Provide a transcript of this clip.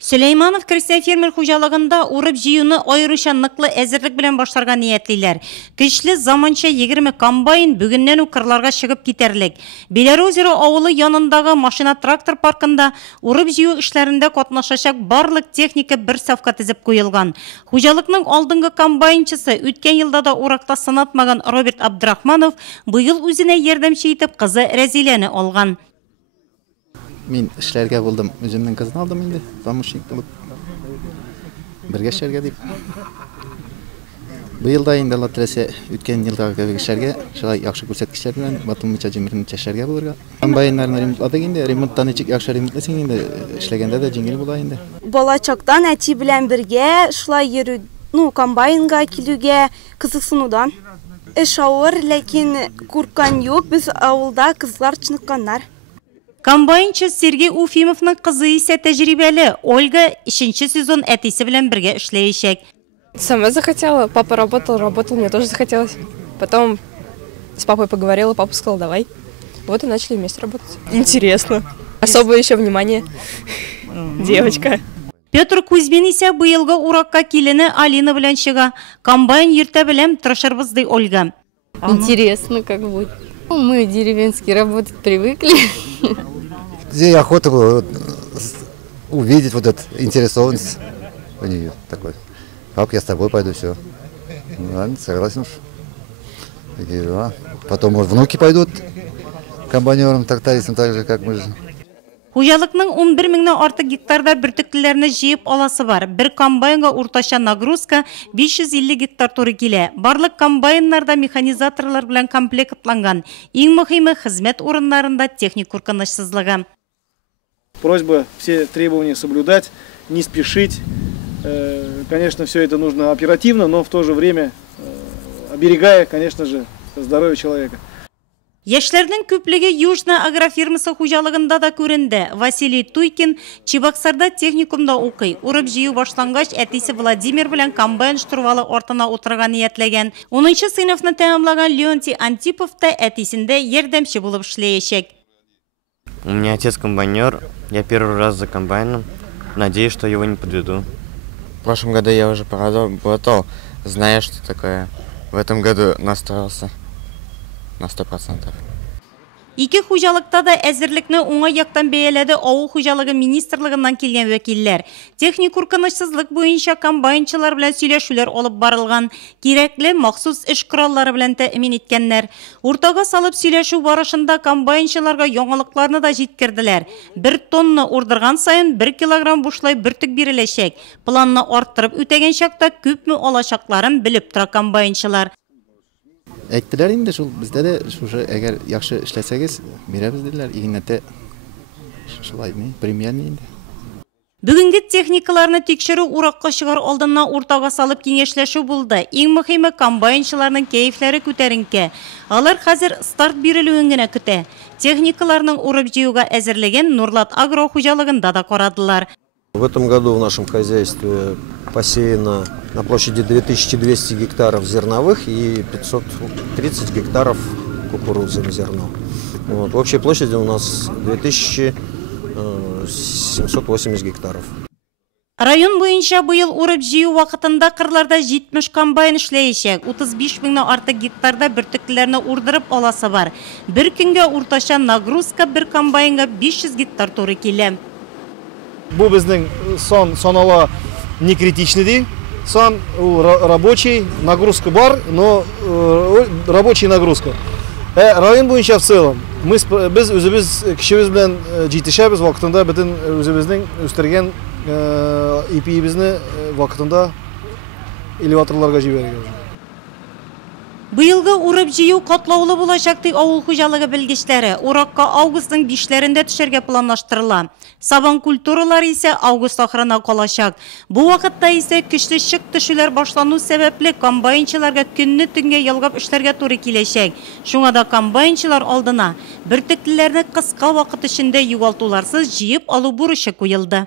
Süleymanов Крестьян фермер хуҗалыгында урып җыюны айрыша ныклы әзерлек белән башларга ниятлиләр. Көчле заманча 20 комбайн бүгеннән үк кырларга чыгып китәрлек. Белорозеро авылы янындагы машина трактор паркында урып җыю эшләрендә катнашачак барлык техника бер сафка тизеп куелган. Хуҗалыкның алдынгы комбайнчысы үткән елда да уракта сынатмаган Роберт Абдрахманов быел үзенә ярдәмче итеп кызы Рәзиләне алган. Мен эшләргә булдым, үземнең кызны алдым инде, помощник булып. Бергә эшләргә дип. Быел да инде Алла теләсә, үткән елдагы кебек эшләргә, шулай яхшы күрсәткечләр белән Батумча җимеренчә эшләргә булырга. Комбайннарны ремонтладык инде, ремонттан ничек яхшы ремонтласаң инде, эшләгәндә дә җиңел була инде. Бала чактан әти белән бергә шулай йөрү, комбайнга килүгә кызыксынудан. Эш авыр, ләкин куркан юк, без авылда кызлар чыныкканнар. Комбайнчы Сергей Уфимовның кызы исә тәҗрибәле. Ольга 3-нче сезон әтисе белән бергә эшләячәк. Сама захотела, папа работал, мне тоже захотелось. Потом с папой поговорила, папа сказал, давай. Вот и начали вместе работать. Интересно. Особое еще внимание. Девочка. Петр Кузьмин исә быелгы уракка килене Алина белән чыга. Комбайн йөртә беләм тырышырбыз ди Ольга. Интересно как будет. Мы деревенские работать привыкли. Здесь охота было увидеть вот эту интересованность у нее такой. Пап, я с тобой пойду, все. Ладно, согласен. Такие дела. Потом, может, внуки пойдут комбайнерам, трактористам, так же, как мы же. Хуҗалыкның 11 меңнән артык гектарда бөртеклеләрне җыеп аласы бар. Бер комбайнга уртача нагрузка 550 гектар туры килә. Барлык комбайннарда механизаторлар белән комплектланган. Иң мөһиме хезмәт урыннарында техник куркынычсызлыгы. Просьба все требования соблюдать, не спешить. Конечно, все это нужно оперативно, но в то же время оберегая, конечно же, здоровье человека. Яшьләрнең күплеге Южна агрофирмасы хуҗалыгында да күренде. Василий Туйкин Чебоксарда техникумда укый. Урып җыю башлангач, әтисе Владимир белән комбайн штурвалы артына утырырга ниятләгән. 10-нчы сыйныфны тәмамлаган Леонтий Антипов та әтисендә ярдәмче булып эшләячәк. У меня отец комбайнер. Я первый раз за комбайном. Надеюсь, что его не подведу. В прошлом году я уже поработал, зная, что такое. В этом году настроился на 100%. Ике хуҗалыкта да әзерлекне уңай яктан бәяләде авыл хуҗалыгы министрлыгыннан килгән вәкилләр. Техник куркынычсызлык буенча комбайнчылар белән сөйләшүләр алып барылган. Кирәкле махсус эш кораллары белән тәэмин иткәннәр. Уртага салып сөйләшү барышында комбайнчыларга яңалыкларны да җиткерделәр. 1 тонна урдырган сайын 1 килограмм бушлай бөртек биреләчәк. Планны арттырып үтәгән чакта күпме алачакларын белеп тора комбайнчылар. Әйттеләр инде шул, бездә дә шушы әгәр яхшы эшләсәгез, бирәбез диделәр. Игеннәтә шулай премияны инде. Бүгенге техникаларны тикшерү уракка чыгар алдыннан уртага салып киңәшләшү булды. Иң мөһиме комбайнчыларның кәефләре күтәренке. Алар хәзер старт бирелүен генә көтә. Техникаларның урып җыюга әзерлеген Нурлат агро хуҗалыгында да карадылар. В этом году в нашем хозяйстве посеяно на площади 2200 гектаров зерновых и 530 гектаров кукурузы на зерно. Вот. В общей площади у нас 2780 гектаров. Район буенча быел урып җыю вакытында кырларда 70 комбайн эшләячәк. 35 меңнән артык гектарда бөртеклеләрне урдырып аласы бар. Бер көнгә уртача нагрузка бер комбайнга 500 гектар туры килә. Бу безнең санала не критичный ди. Сан рабочий, нагрузка бар, но рабочий нагрузка. Район буенча в целом без үзебез кишебез белән җитешәбез вакытында бөтен үзебезнең үстергән ипибезне вакытында элеваторларга җибәргән. Быелгы урып җыю катлаулы булачак ди авыл хуҗалыгы белгечләре. Уракка августның 5-ләрендә төшәргә планлаштырыла. Сабан культуралары исә август ахырына калачак. Бу вакытта исә көчле чык төшүләр башлану сәбәпле комбайнчыларга көнне-төнгә ялгап эшләргә туры киләчәк. Шуңа да комбайнчылар алдына бөртеклеләрне кыска вакыт эчендә югалтуларсыз җыеп алу бурычы куелды.